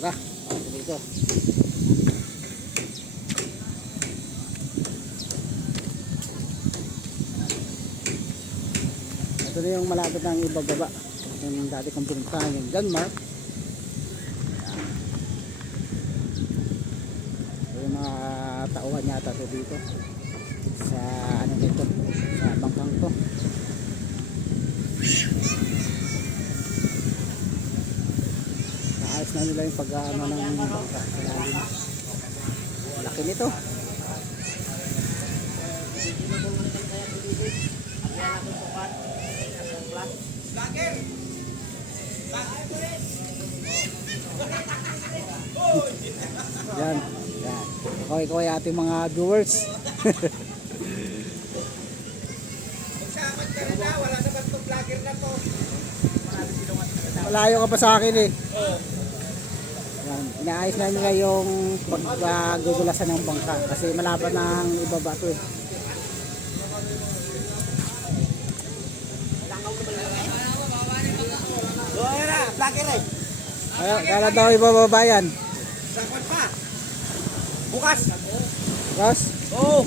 Tara, dito. Ito na yung malapit ng ibababa. Yung dati kong pinuntahan, yung Denmark. Yung mga tauhan yata to dito sa ano dito, sa bangkang to. Naayos na nila yung pag-ano ng bangka sa lalim. Laki nito. Yan, yan. Okay ating mga viewers. Malayo ka pa sa akin eh. Yan, inaayos na nila yung paggugulasan ng bangka kasi malapad na ang ibaba to eh. Kala daw ibababa yan. Sakot pa. Bukas. Bukas? Oo.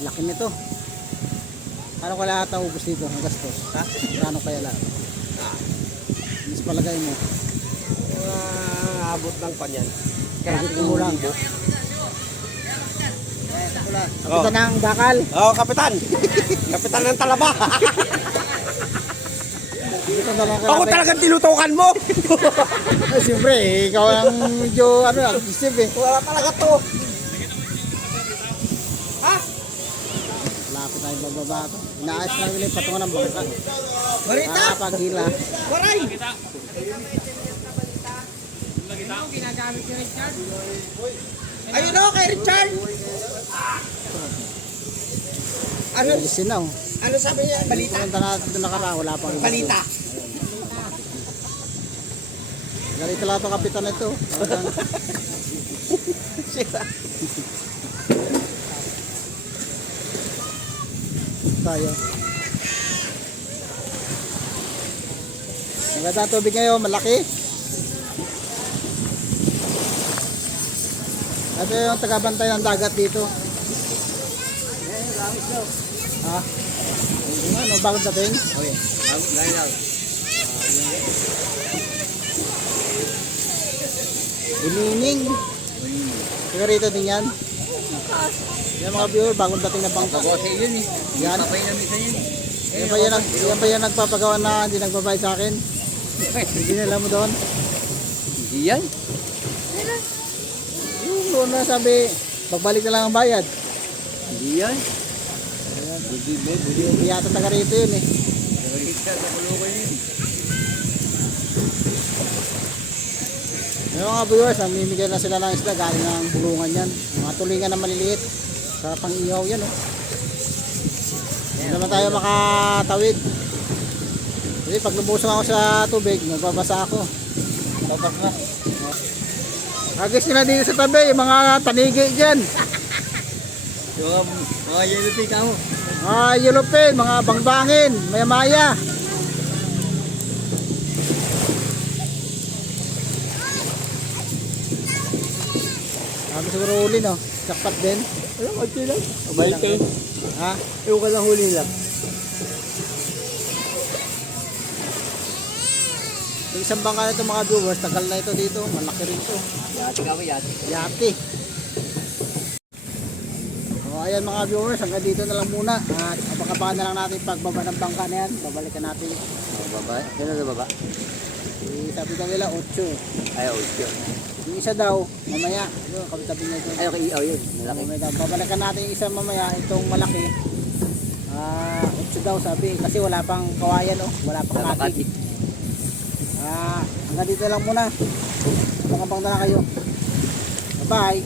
Laki nito. Ano kaya ata ubos dito ang gastos? Ha? Ano kaya lang? Mas palagay mo. Abot ng panyan. Kahit kumulang. Kapitan ng bakal. Oo, kapitan. Kapitan ng talaba. Dito na lang Ako talagang tinutukan mo. Ay, siyempre, ikaw ang medyo aggressive eh. Wala talaga to. Ha? Lapit tayo bababa ito. Inaayos na nila yung patungan ng bangka. Barita? Paghila. Waray. Ayun o, kay Richard. Ano, Alisin na oh. ano sabi niya? Balita? Punta natin doon nakaraan, wala pang iba. Balita. Ganito lang itong kapitan na ito. Tayo. Maganda ang tubig ngayon, malaki. Ito yung tagabantay ng dagat dito. Ha? Yung ano, bagong dating? Okay. Gaya lang. Inining. Kaya rito din yan. Yan mga viewer, bagong dating na bangka. Yun eh. Yan. Papay na minsan yun. Yan ba yan nagpapagawa na hindi nagbabayad sa akin? Hindi nila mo doon? Hindi yan. Yung doon na sabi, pagbalik na lang ang bayad. Hindi yan. Hindi yata taga rito yun eh. Yung mga viewers, namimigay na sila ng isda galing ng bulungan yan. Mga tulingan na maliliit. Sa pang-ihaw yan oh. Hindi naman tayo makatawid. Kasi pag lubusong ako sa tubig, nagbabasa ako. Tapos na. Agis nila dito sa tabi, yung mga tanigi dyan. Yung mga yellow pig mo. Mga yellowfin, mga bangbangin, maya-maya. Sabi siguro huli no, sakpat din. Alam, okay lang. Balik kayo. Ha? Ewan ka lang huli lang. Yung isang bangka na ito mga viewers, tagal na ito dito, malaki rin ito. Yati ka ba yati? Yati. So ayan mga viewers, hanggang dito na lang muna. At abang-abangan na lang natin pagbaba ng bangka na yan. Babalikan natin. Baba? Kailan na baba? Sabi daw nila 8. Ayaw, yun. Yung isa daw, mamaya. Yun, kabitabi niya ito. Ayaw, iaw yun. Malaki. Babalikan natin yung isa mamaya, itong malaki. 8 daw sabi, kasi wala pang kawayan oh. Wala pang katik. Hanggang dito lang muna. Abang-abang na lang kayo. Bye-bye.